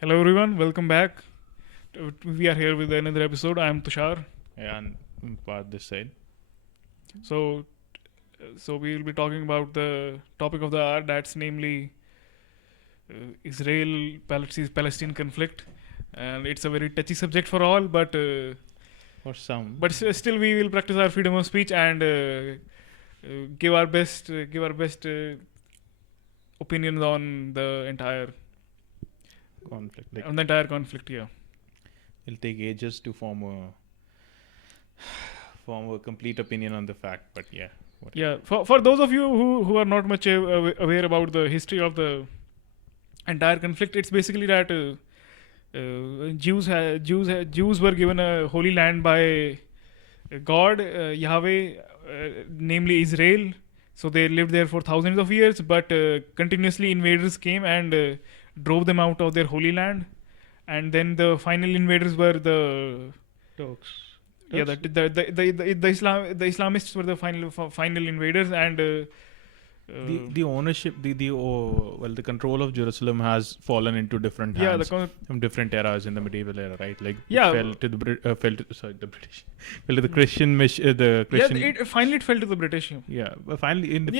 Hello everyone, welcome back. We are here with another episode. I am Tushar. And part this side. So, so we will be talking about the topic of the hour. That's namely Israel Palestine conflict, and it's a very touchy subject for all. For some. Still we will practice our freedom of speech and give our best opinions on the entire Conflict. Like conflict. Yeah. it'll take ages to form a complete opinion on the fact, but yeah. Whatever. Yeah, for those of you who are not much aware about the history of the entire conflict, it's basically that Jews were given a holy land by God, Yahweh, namely Israel. So they lived there for thousands of years, but continuously invaders came and drove them out of their holy land. And then the final invaders were the Turks. yeah the Islamists were the final invaders, and The ownership, the control of Jerusalem has fallen into different hands from different eras in the medieval era, right? Like Yeah. it fell to the the British, fell to the Christian the Christian. finally it fell to the British. Yeah, but finally in the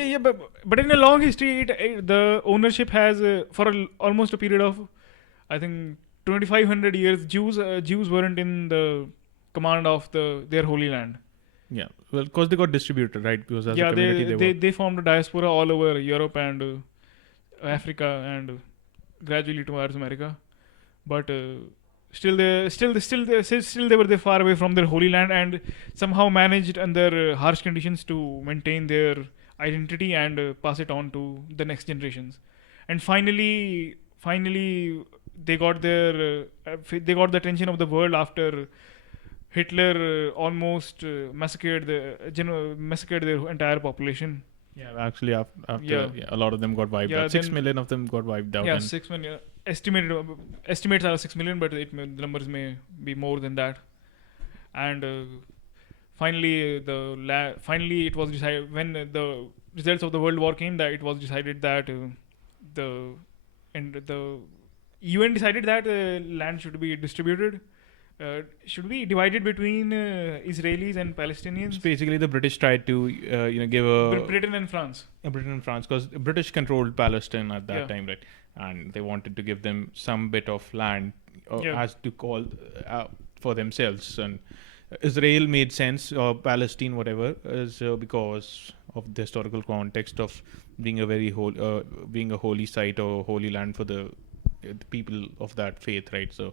But in a long history, the ownership has almost a period of, I think, 2,500 years. Jews weren't in the command of their holy land. yeah, well, because they got distributed, right? Because as a Yeah, community they formed a diaspora all over Europe and Africa and gradually towards America. But still they were there far away from their holy land, and somehow managed under harsh conditions to maintain their identity and pass it on to the next generations. And finally, they got they got the attention of the world after Hitler almost massacred their entire population. Yeah, actually, after Yeah. a lot of them got wiped Yeah, out. 6 then- million of them got wiped out. Yeah, and 6 million. Estimates are 6 million, but the numbers may be more than that. And finally, finally it was decided when the results of the World War came, that it was decided that the UN decided that land should be distributed. Should be divided between Israelis and Palestinians. it's basically the British tried to, give a Britain and France. Britain and France, because British controlled Palestine at that Yeah. time, right? And they wanted to give them some bit of land Yeah. as to call for themselves. And Israel made sense, or Palestine, whatever, is because of the historical context of being being a holy site or holy land for the people of that faith, right? So,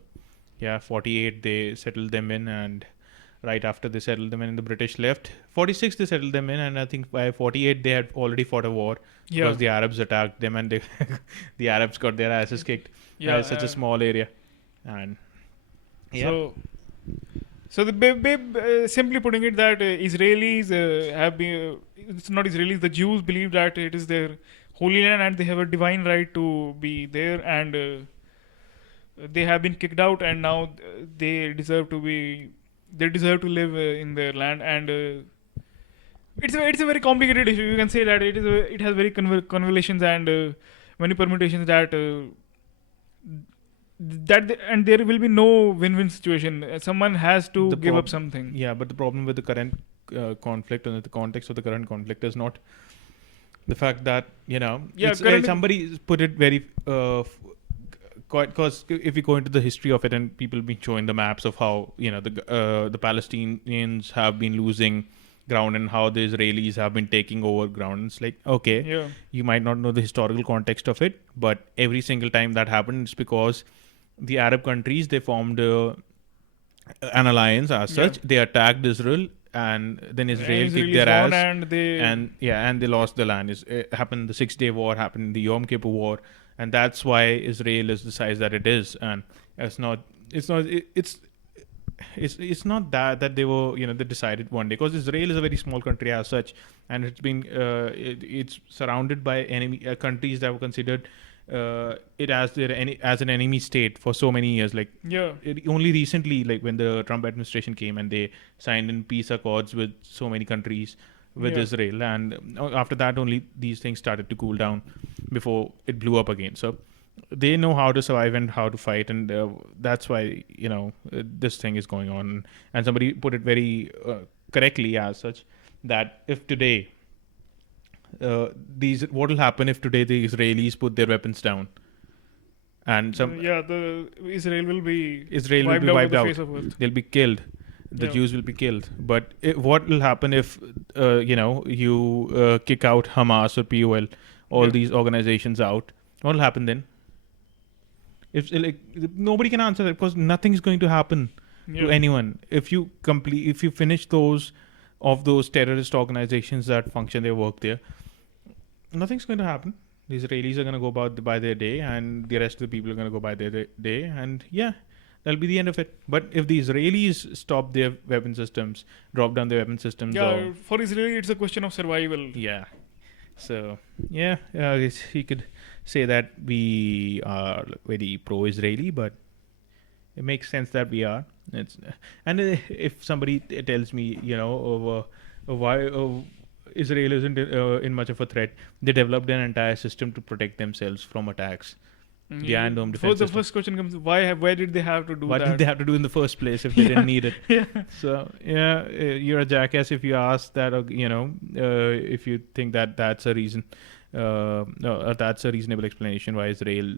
yeah, 48 they settled them in, and right after they settled them in, the British left. 46 they settled them in, and I think by 48 they had already fought a war because the Arabs attacked them, and the Arabs got their asses kicked. Yeah, It's such a small area, and yeah. So simply putting it, that Israelis have been, it's not Israelis, the Jews believe that it is their holy land and they have a divine right to be there, and they have been kicked out, and now they deserve to live in their land. And it's a very complicated issue. You can say that it has very convolutions and many permutations, that and there will be no win-win situation. Someone has to give up something. Yeah, but the problem with the current conflict and the context of the current conflict is not the fact that somebody put it very because if we go into the history of it, and people been showing the maps of how the Palestinians have been losing ground and how the Israelis have been taking over ground. It's like, okay, you might not know the historical context of it, but every single time that happened, it's because the Arab countries, they formed an alliance as such. They attacked Israel, and then Israel kicked their ass, and they lost the land. It happened. The 6-day war happened. The Yom Kippur war, and that's why Israel is the size that it is. And it's not that they were they decided one day, because Israel is a very small country as such, and it's been it's surrounded by enemy countries that were considered it as an enemy state for so many years. Like only recently, like when the Trump administration came and they signed in peace accords with so many countries with Israel, and after that only these things started to cool down before it blew up again. So they know how to survive and how to fight, and that's why this thing is going on. And somebody put it very correctly as such, that if today what will happen if today the Israelis put their weapons down, and the Israel will be wiped the out. face of earth. They'll be killed. The Jews will be killed. But what will happen if you kick out Hamas or POL, all these organizations out? What will happen then? If nobody can answer that, because nothing is going to happen to anyone if you finish those terrorist organizations that function their work there. Nothing's going to happen. The Israelis are going to go by their day, and the rest of the people are going to go by their day, and that'll be the end of it. But if the Israelis stop their weapon systems, drop down their weapon systems, for Israel it's a question of survival. So he could say that we are very pro-Israeli, but it makes sense that we are. And if somebody tells me, why Israel isn't in much of a threat, they developed an entire system to protect themselves from attacks. The Iron Dome defense system. First question comes: why did they have to do that? What did they have to do in the first place if they didn't need it? So you're a jackass if you ask that. If you think that that's a reason, that's a reasonable explanation why Israel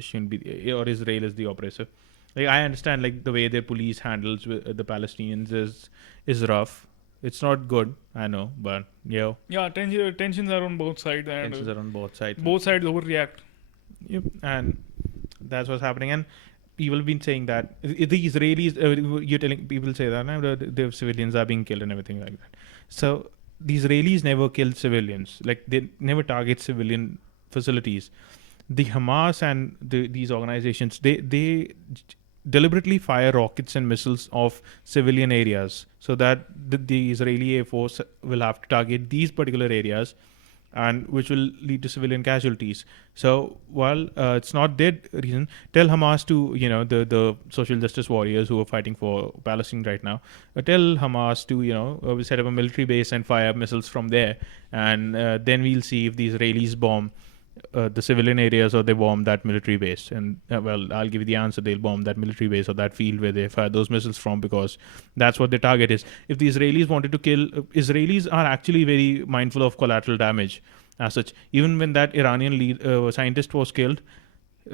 shouldn't be, or Israel is the oppressor. Like, I understand, like, the way their police handles the Palestinians is rough. It's not good, I know, but tensions are on both sides, and tensions are on both sides. Both sides overreact. Yep, and that's what's happening. And people have been saying that the Israelis, you're telling people say that the civilians are being killed and everything like that. So the Israelis never kill civilians. Like, they never target civilian facilities. The Hamas and these organizations, they deliberately fire rockets and missiles of civilian areas, so that the Israeli Air Force will have to target these particular areas, and which will lead to civilian casualties. So while it's not their reason, tell Hamas to, the social justice warriors who are fighting for Palestine right now, tell Hamas to, set up a military base and fire missiles from there, and then we'll see if the Israelis bomb the civilian areas or they bomb that military base. And I'll give you the answer: they'll bomb that military base or that field where they fire those missiles from, because that's what their target is. If the Israelis wanted to kill, Israelis are actually very mindful of collateral damage as such. Even when that Iranian scientist was killed,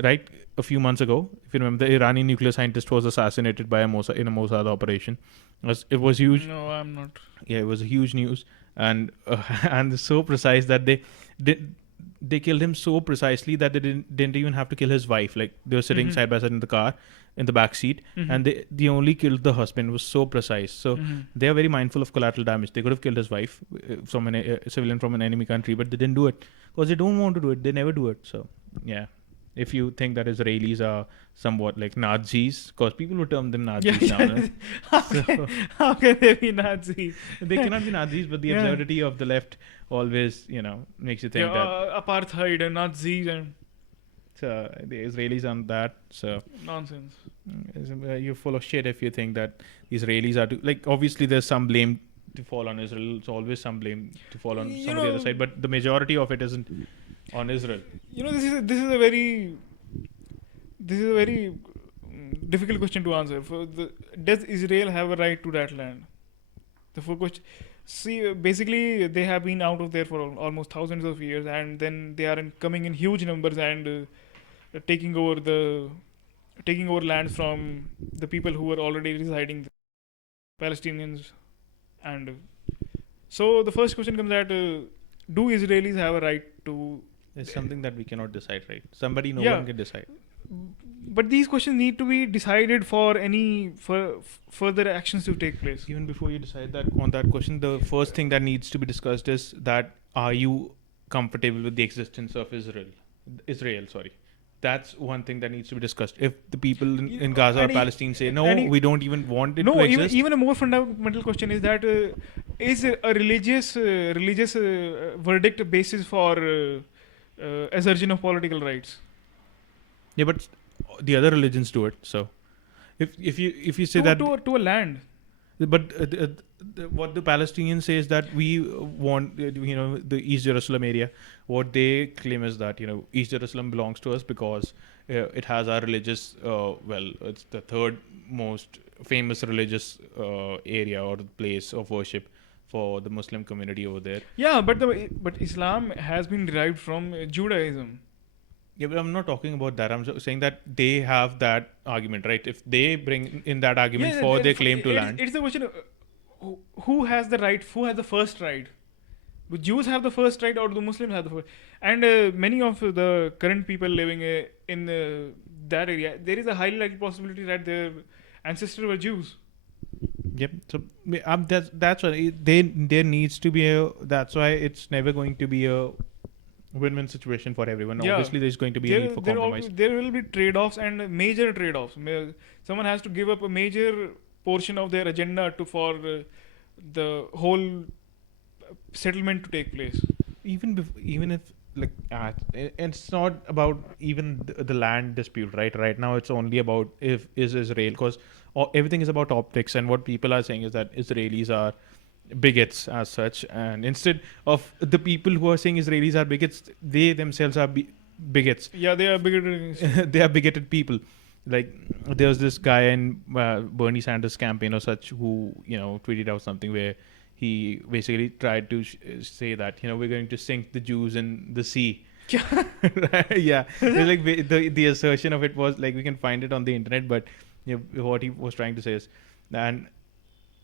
right, a few months ago, if you remember, the Iranian nuclear scientist was assassinated by in a Mossad operation. It was huge. No, I'm not. Yeah, it was a huge news, and and so precise that they killed him so precisely that they didn't even have to kill his wife. Like, they were sitting side by side in the car, in the back seat, and they only killed the husband. It was so precise. So they are very mindful of collateral damage. They could have killed his wife from a civilian from an enemy country, but they didn't do it because they don't want to do it. They never do it. So if you think that Israelis are somewhat like Nazis, because people would term them Nazis now. How can they be Nazis? They cannot be Nazis, but the absurdity of the left always, makes you think that apartheid and Nazis and the Israelis aren't that. So nonsense. You're full of shit if you think that Israelis are like, obviously there's some blame to fall on Israel. It's always some blame to fall on some of the other side, but the majority of it isn't on Israel. This is a very difficult question to answer. Does Israel have a right to that land? The first question. See, basically, they have been out of there for almost thousands of years, and then they are coming in huge numbers and taking over lands from the people who were already residing there, Palestinians. And so the first question comes at, do Israelis have a right to? It's something that we cannot decide, right? No one can decide. But these questions need to be decided for any further actions to take place. Even before you decide that on that question, the first thing that needs to be discussed is that, are you comfortable with the existence of Israel? That's one thing that needs to be discussed. If the people in Gaza or Palestine say, no, we don't even want it to exist. Even a more fundamental question is that, is a religious verdict basis for assertion of political rights? Yeah, but the other religions do it. So if you say to a land, but what the Palestinians say is that we want, the East Jerusalem area. What they claim is that, East Jerusalem belongs to us because it has our religious, it's the third most famous religious area or place of worship for the Muslim community over there. Yeah, but Islam has been derived from Judaism. Yeah, but I'm not talking about that. I'm saying that they have that argument, right? If they bring in that argument for their claim to land. It's the question of who has the right, who has the first right? The Jews have the first right or the Muslims have the first? And many of the current people living in that area, there is a highly likely possibility that their ancestors were Jews. Yep. So that's why there needs to be a. That's why it's never going to be a win-win situation for everyone. Yeah. Obviously, there's going to be a need for compromise. There will be trade-offs and major trade-offs. Someone has to give up a major portion of their agenda for the whole settlement to take place. Even if it's not about even the land dispute, right? Right now, it's only about is Israel, because everything is about optics, and what people are saying is that Israelis are bigots as such, and instead of the people who are saying Israelis are bigots, they themselves are bigots. Yeah, they are bigoted. They are bigoted people. Like there was this guy in Bernie Sanders campaign or such who tweeted out something where he basically tried to say that we're going to sink the Jews in the sea. Yeah, like the assertion of it was like, we can find it on the internet, but what he was trying to say is, and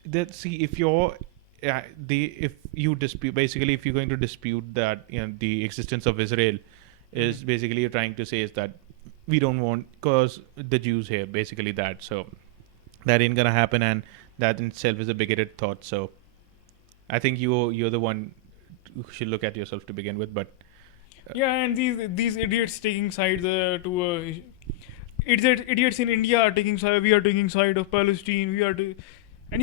that if you're if you dispute, basically if you're going to dispute that the existence of Israel is basically you're trying to say is that we don't want because the Jews here, basically that, so that ain't gonna happen, and that in itself is a bigoted thought. So I think you're the one who should look at yourself to begin with. But and these idiots taking sides idiots in India are taking side. We are taking side of Palestine. We are and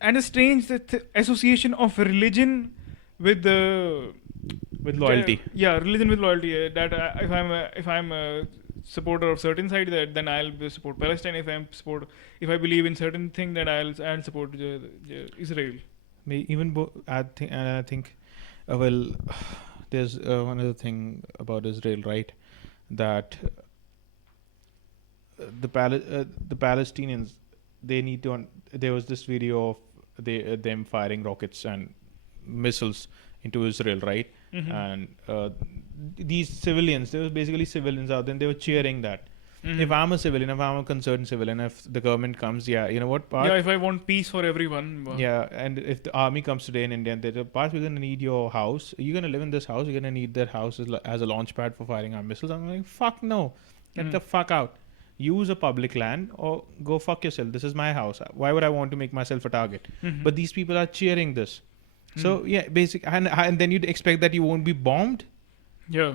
and a strange association of religion with loyalty. Religion with loyalty. That if I'm a supporter of certain side, then I'll support Palestine. If I believe in certain thing, then I'll support Israel. Even I think there's one other thing about Israel, right? That the Palestinians, they need to. There was this video of them firing rockets and missiles into Israel, right? Mm-hmm. And these civilians, there was basically civilians out there, and they were cheering that. Mm-hmm. If I'm a civilian, if I'm a concerned civilian, if the government comes, you know what? If I want peace for everyone. And if the army comes today in India and they're we're going to need your house, you're going to live in this house, you're going to need that house as a launch pad for firing our missiles. I'm like, fuck no. Get the fuck out. Use a public land or go fuck yourself. This is my house. Why would I want to make myself a target? Mm-hmm. But these people are cheering this. Mm-hmm. So, basic. And then you'd expect that you won't be bombed? Yeah.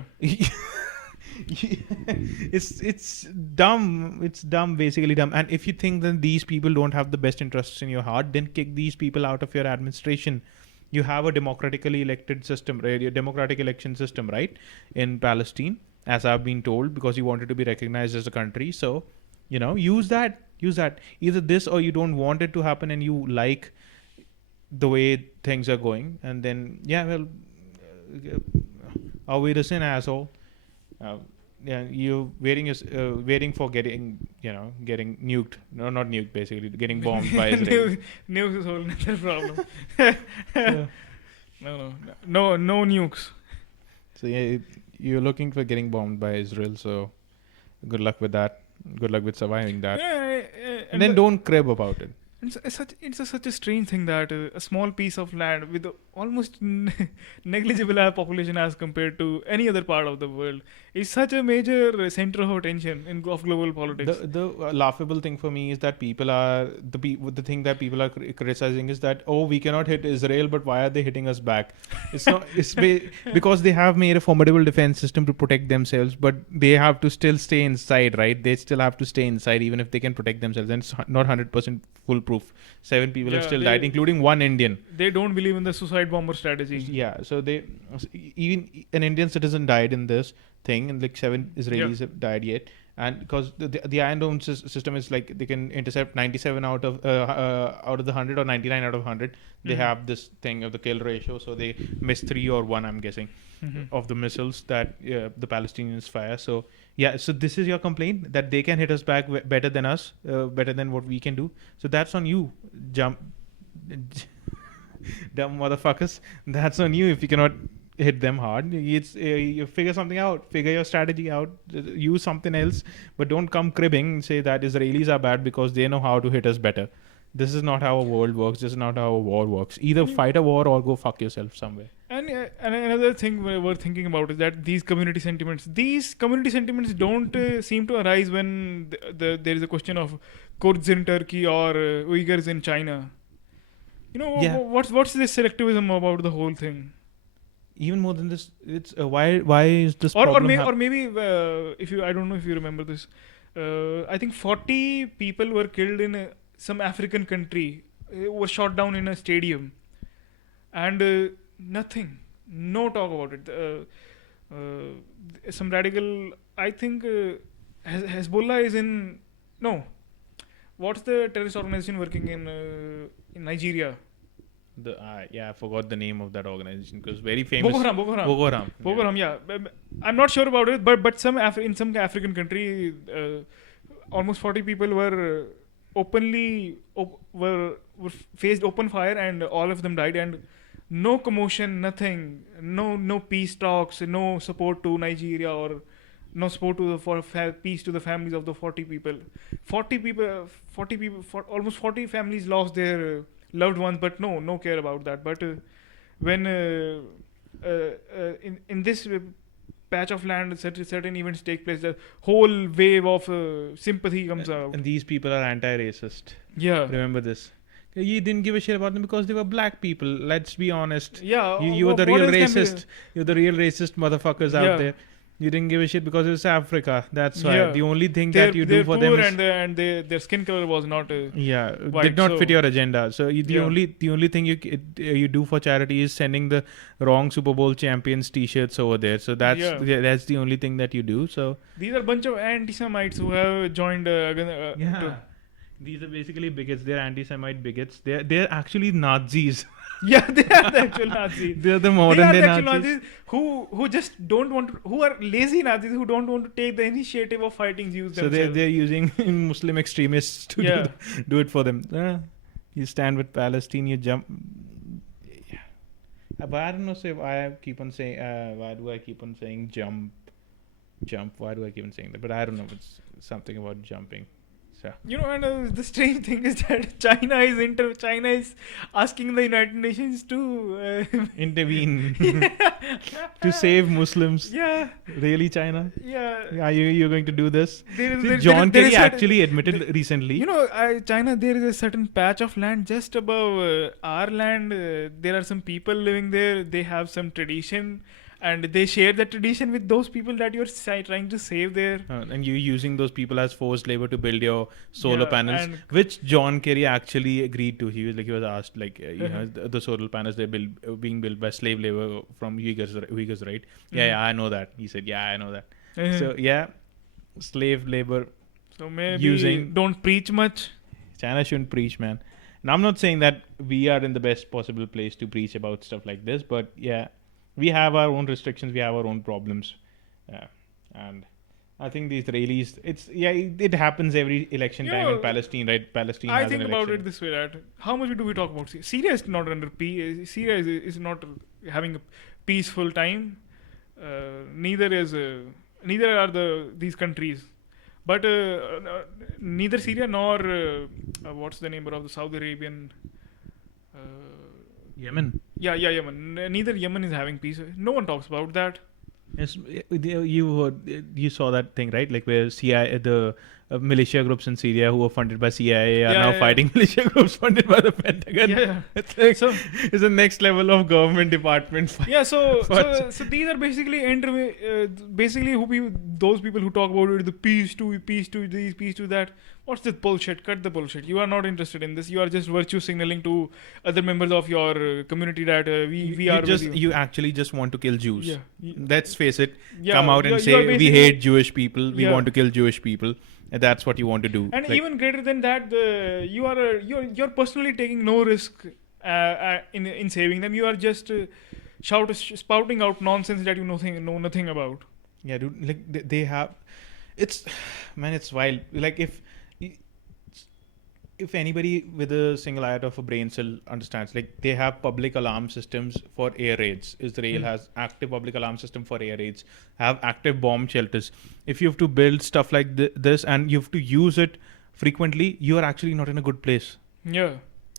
It's dumb. It's dumb, basically dumb. And if you think that these people don't have the best interests in your heart, then kick these people out of your administration. You have a democratically elected system, right? A democratic election system, right? In Palestine, as I've been told, because you wanted to be recognized as a country. So, use that. Either this or you don't want it to happen and you like the way things are going. And then, away the sin, asshole. You're waiting for getting nuked. No, not nuked, basically. Getting bombed by Israel. Nukes is a whole other problem. No nukes. So, you're looking for getting bombed by Israel, so good luck with that. Good luck with surviving that. And then don't crib about it. It's such a strange thing that a small piece of land with almost negligible population as compared to any other part of the world is such a major center of attention of global politics. The laughable thing for me is that people are the thing that people are criticizing is that, we cannot hit Israel, but why are they hitting us back? It's not. It's because they have made a formidable defense system to protect themselves, but they have to still stay inside, right? They still have to stay inside even if they can protect themselves, and it's not 100% foolproof. 7 people have still died, including one Indian. They don't believe in the suicide bomber strategy. Yeah, so even an Indian citizen died in this thing, and like 7 Israelis have died yet. And because the Iron Dome system is like they can intercept 97 out of the 100 or 99 out of 100. They have this thing of the kill ratio, so they miss 3 or 1, I'm guessing, of the missiles that the Palestinians fire. So yeah, so this is your complaint that they can hit us back better than us, better than what we can do. So that's on you, dumb motherfuckers. That's on you if you cannot hit them hard. It's you figure something out, figure your strategy out, use something else, but don't come cribbing and say that Israelis are bad because they know how to hit us better. This is not how a world works. This is not how a war works. Either fight a war or go fuck yourself somewhere. And another thing we're thinking about is that these community sentiments don't seem to arise when there is a question of Kurds in Turkey or Uyghurs in China. What's this selectivism about the whole thing? Even more than this, it's why is this problem or maybe if you, I don't know if you remember this, I think 40 people were killed in some African country, were shot down in a stadium, and nothing, no talk about it. Some radical, I think Hezbollah is in, no, what's the terrorist organization working in Nigeria? I forgot the name of that organization because very famous. Boko Haram. Yeah, I'm not sure about it, but in some African country, almost 40 people were were faced open fire, and all of them died, and no commotion, nothing, no peace talks, no support to Nigeria, or no support to peace to the families of the 40 people. 40 people, almost 40 families lost their loved ones, but no care about that. But when in this patch of land certain events take place, the whole wave of sympathy comes out. And these people are anti-racist. Yeah, remember this. You didn't give a shit about them because they were black people. Let's be honest. Yeah, you were the real racist. You're the real racist motherfuckers out there. You didn't give a shit because it's Africa. That's why. The only thing that you do for them is and their skin color was not white, did not fit your agenda. So the only thing you do for charity is sending the wrong Super Bowl champions T-shirts over there. So that's the only thing that you do. So these are a bunch of anti-Semites who have joined. These are basically bigots. They're anti-Semite bigots. They're actually Nazis. Yeah, they are the actual Nazis. They're the modern day Nazis who just don't want to, who are lazy Nazis who don't want to take the initiative of fighting Jews themselves. So they're using Muslim extremists to do it for them. You stand with Palestine, you jump. Yeah. But I don't know why I keep on saying, why do I keep on saying jump? Why do I keep on saying that? But I don't know. It's something about jumping. And the strange thing is that China is asking the United Nations to intervene to save Muslims. Yeah. Really, China? Yeah. You're going to do this? John Kerry actually admitted recently. China, there is a certain patch of land just above our land. There are some people living there. They have some tradition. And they share that tradition with those people that you're trying to save there. And you're using those people as forced labor to build your solar panels, which John Kerry actually agreed to. He was asked, the solar panels they're being built by slave labor from Uyghurs, right? Yeah, I know that. He said, I know that. So, slave labor. So maybe don't preach much. China shouldn't preach, man. And I'm not saying that we are in the best possible place to preach about stuff like this, but we have our own restrictions. We have our own problems, and I think the Israelis. It happens every election time in Palestine, right? Palestine. I think about it this way: that how much do we talk about Syria? Syria is not under peace. Syria is not having a peaceful time. Neither are these countries, but neither Syria nor what's the name of the Saudi Arabian. Yemen. Yeah, Yemen. Neither Yemen is having peace. No one talks about that. Yes, you saw that thing, right? Like where CIA, the militia groups in Syria who are funded by CIA are Yeah, now yeah. fighting militia groups funded by the Pentagon. Yeah. It's like, So it's the next level of government department. yeah, so But- so these are basically basically those people who talk about it, the peace to these, peace to that. What's this bullshit? Cut the bullshit. You are not interested in this. You are just virtue signaling to other members of your community that we are with you. you actually just want to kill Jews. Yeah. Let's face it. Yeah, Come out you are- and you are say we basically- hate Jewish people. We Yeah. want to kill Jewish people. And that's what you want to do. And Like, even greater than that, you're personally taking no risk in saving them. You are just spouting out nonsense that you know nothing about. yeah, dude. Like they have. It's it's wild. Like if anybody with a single iota of a brain cell understands, like they have public alarm systems for air raids. Israel has active public alarm system for air raids, have active bomb shelters. If you have to build stuff like this and you have to use it frequently, you are actually not in a good place. Yeah.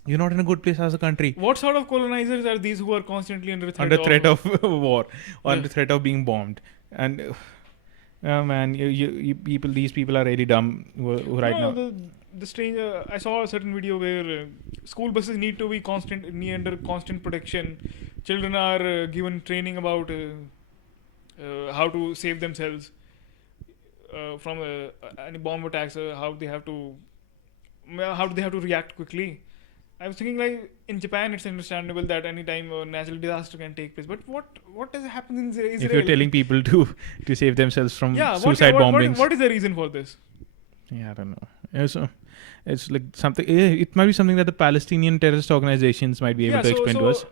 You're not in a good place as a country. What sort of colonizers are these who are constantly under Threat of war, or Yeah. under threat of being bombed, and man, these people are really dumb who right now. The strange. I saw a certain video where school buses need to be under constant protection. Children are given training about how to save themselves from any bomb attacks. How do they have to react quickly? I was thinking, like, in Japan, it's understandable that any time a natural disaster can take place. But what does happen in Israel? If you're telling people to save themselves from yeah, suicide bombings, what is the reason for this? yeah, I don't know. It's like something. It might be something that the Palestinian terrorist organizations might be able to explain to us.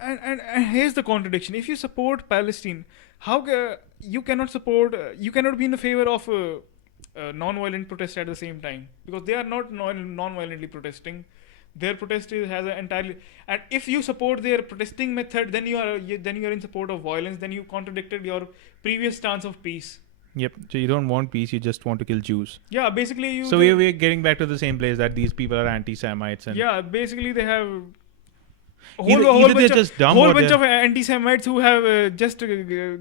And here's the contradiction. If you support Palestine, how you cannot support? You cannot be in favor of non-violent protest at the same time, because they are not non-violently protesting. Their protest has an entirely, and if you support their protesting method, then you are in support of violence. Then you contradicted your previous stance of peace. Yep. So you don't want peace. You just want to kill Jews. Yeah, basically you. So we're getting back to the same place that these people are anti-Semites and yeah, basically they have either they're just dumb whole or bunch they're- of anti-Semites who have just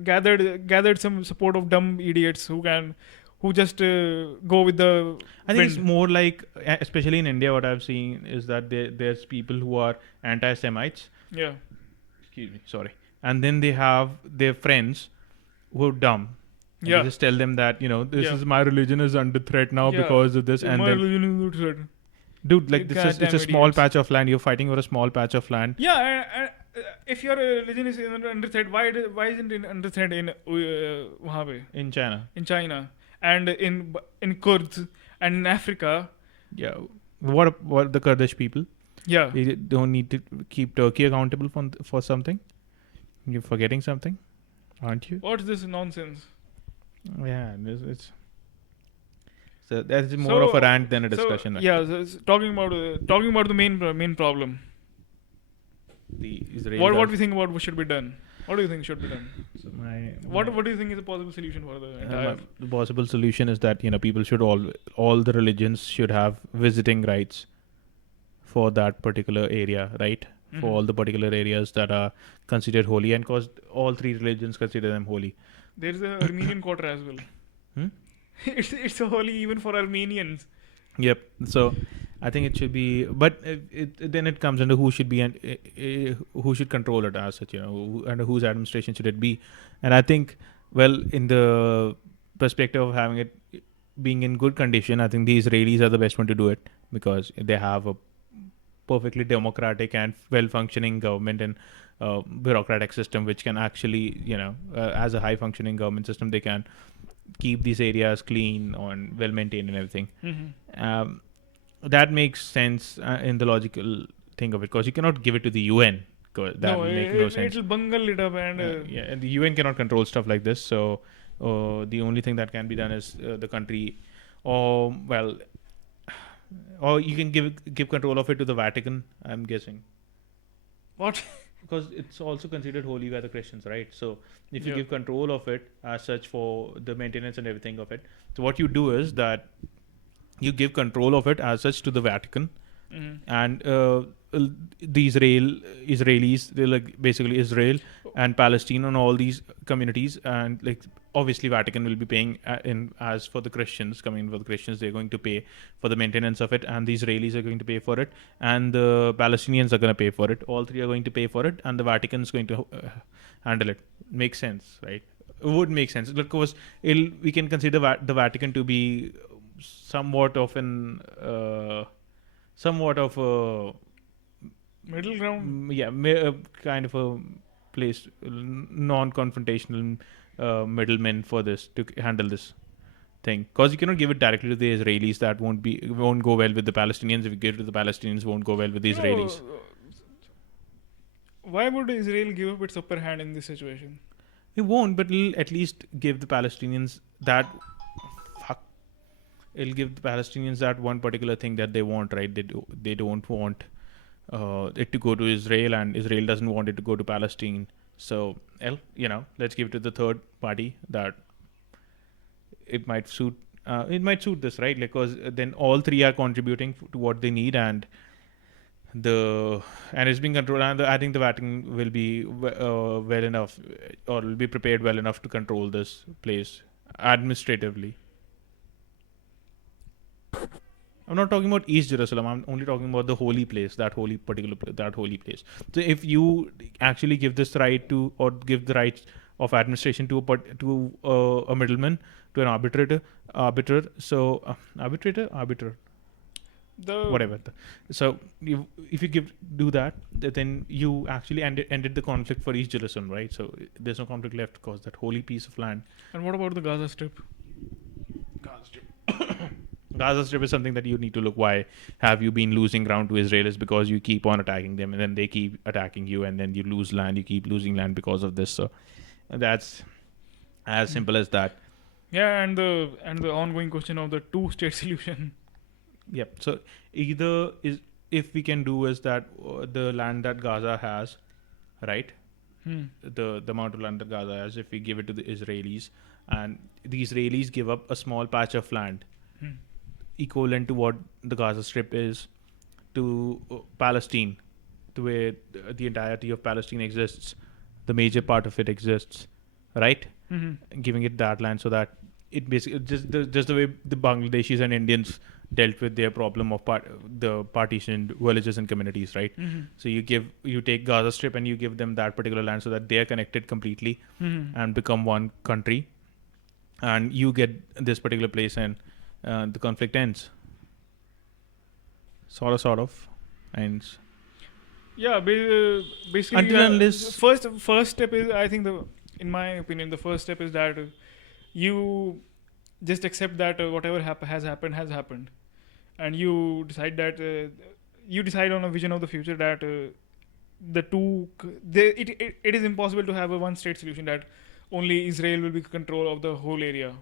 gathered some support of dumb idiots who just go with the I think it's wind. more like, especially in India, what I've seen is that there's people who are anti-Semites. Yeah. Excuse me, sorry. And then they have their friends who are dumb. And Yeah. They just tell them that, this Yeah. is my religion is under threat now Yeah. because of this. And My then, religion is threat. dude, like it's a Goddamn small idiots. patch of land. You're fighting over a small patch of land. Yeah, if your religion is under threat, why isn't it under threat in वहाँ पे, In China. in China and in Kurds and in Africa? Yeah. What the Kurdish people? Yeah. They don't need to keep Turkey accountable for something. You're forgetting something, aren't you? What's this nonsense? Yeah, it's so that's more of a rant than a discussion. So, yeah, talking about the main problem. The Israeli. What do you think about what should be done? What do you think should be done? So What do you think is a possible solution for the entire? the possible solution is that people should all the religions should have visiting rights for that particular area, right? For all the particular areas that are considered holy, and cause all three religions consider them holy. There's a Armenian quarter as well. Hmm? It's holy even for Armenians. Yep. So I think it should be, but then it comes under who should be and who should control it as such, under whose administration should it be. And I think, well, in the perspective of having it being in good condition, I think the Israelis are the best one to do it, because they have a perfectly democratic and well-functioning government and bureaucratic system, which can actually, as a high-functioning government system, they can keep these areas clean and well-maintained and everything. Mm-hmm. That makes sense in the logical thing of it, because you cannot give it to the UN. That will make no sense. It'll bungle it up and And the UN cannot control stuff like this. So the only thing that can be done is the country, or you can give control of it to the Vatican, I'm guessing. what? Because it's also considered holy by the Christians, right? So if you Yeah. give control of it as such for the maintenance and everything of it, so what you do is that you give control of it as such to the Vatican, and the Israelis, they're like basically Israel and Palestine and all these communities, and like obviously Vatican will be paying as for the Christians, coming for the Christians, they're going to pay for the maintenance of it, and the Israelis are going to pay for it, and the Palestinians are going to pay for it. All three are going to pay for it, and the Vatican is going to handle it. Makes sense, right? It would make sense because we can consider the Vatican to be somewhat of a middle ground. Kind of a place, non-confrontational middlemen for this to handle this thing, because you cannot give it directly to the Israelis. That won't go well with the Palestinians. If you give it to the Palestinians, won't go well with the Israelis. Why would Israel give up its upper hand in this situation? It won't, but it'll at least give the Palestinians that. It'll give the Palestinians that one particular thing that they want, right? They don't want it to go to Israel, and Israel doesn't want it to go to Palestine. So, let's give it to the third party that it might suit. It might suit this, right? Because then all three are contributing to what they need, and it's being controlled. And I think the Vatican will be well enough, or will be prepared well enough to control this place administratively. I'm not talking about East Jerusalem. I'm only talking about the holy place, that holy place. So if you actually give this right to, or give the rights of administration to a middleman, to an arbiter. Whatever. So if you do that, then you actually ended the conflict for East Jerusalem, right? So there's no conflict left because that holy piece of land. And what about the Gaza Strip? Gaza Strip is something that you need to look. Why have you been losing ground to Israel? Is because you keep on attacking them, and then they keep attacking you, and then you lose land. You keep losing land because of this. So that's as simple as that. Yeah, and the ongoing question of the two-state solution. Yep. So either if we can do is that the land that Gaza has, right? The amount of land that Gaza has, if we give it to the Israelis, and the Israelis give up a small patch of land equivalent to what the Gaza Strip is to Palestine, to where the entirety of Palestine exists, the major part of it exists, right? Giving it that land so that it basically just the way the Bangladeshis and Indians dealt with their problem of the partitioned villages and communities, right? So you take Gaza Strip and you give them that particular land so that they are connected completely and become one country, and you get this particular place, and the conflict ends. Sort of ends. Yeah, basically. Until unless first step is, I think, in my opinion, the first step is that you just accept that whatever has happened, and you decide on a vision of the future that it is impossible to have a one-state solution that only Israel will be in control of the whole area.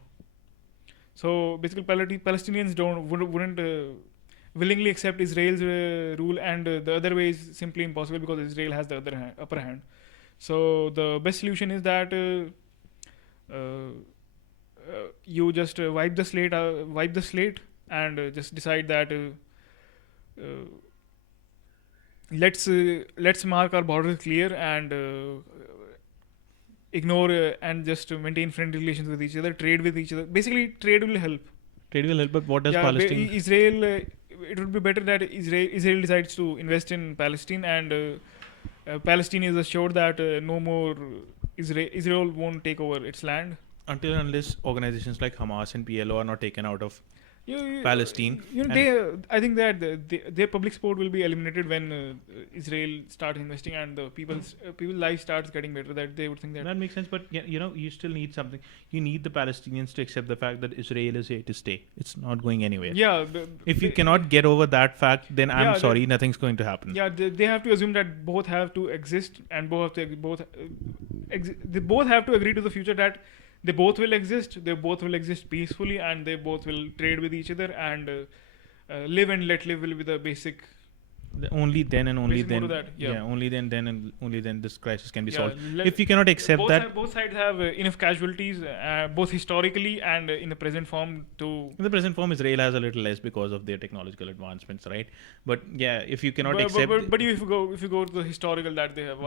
So basically, Palestinians wouldn't willingly accept Israel's rule, and the other way is simply impossible because Israel has the upper hand. So the best solution is that you just wipe the slate, and just decide that let's mark our borders clear and ignore and just maintain friendly relations with each other, trade with each other. Basically, trade will help. But what does Palestine? Israel, it would be better that Israel decides to invest in Palestine, and Palestine is assured that no more Israel won't take over its land. Until unless organizations like Hamas and PLO are not taken out of Palestine. I think that their public support will be eliminated when Israel starts investing and the people's life starts getting better. That they would think that makes sense. But you still need something. You need the Palestinians to accept the fact that Israel is here to stay. It's not going anywhere. Yeah. If you cannot get over that fact, then I'm sorry, nothing's going to happen. Yeah, they have to assume that both have to exist, and they both have to agree to the future that they both will exist peacefully, and they both will trade with each other and live and let live will be the basic. Only then and only then. Only then this crisis can be solved. If you cannot accept both sides have enough casualties, both historically and in the present form to. In the present form, Israel has a little less because of their technological advancements, right? But if you cannot accept. But if you go to the historical that they have.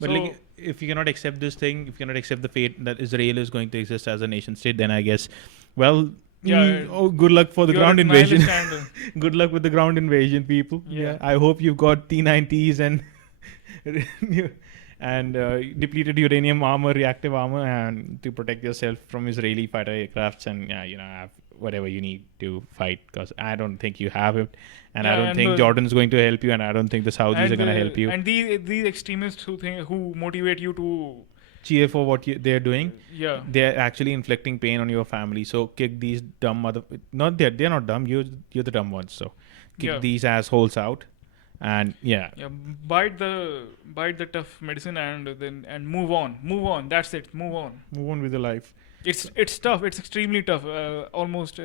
But So like, if you cannot accept this thing, if you cannot accept the fate that Israel is going to exist as a nation state, then I guess, well, yeah, good luck for the you're a ground invasion. nihilist and Good luck with the ground invasion, people. yeah. I hope you've got T90s and and depleted uranium armor, reactive armor, and to protect yourself from Israeli fighter aircrafts, and have whatever you need to fight. Because I don't think you have it, and I Yeah, don't and think Jordan's going to help you, and I don't think the Saudis are going to help you. And these extremists who motivate you to Cheer for what they're doing. yeah. They're actually inflicting pain on your family. So kick these dumb mother. Not they're not dumb. You're the dumb ones. So kick these assholes out, and yeah, bite the tough medicine and move on. That's it. Move on with your life. It's tough. It's extremely tough. Almost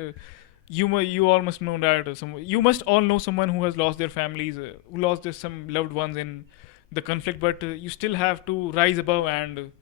you almost know that you must all know someone who has lost their families, who lost some loved ones in the conflict, but you still have to rise above and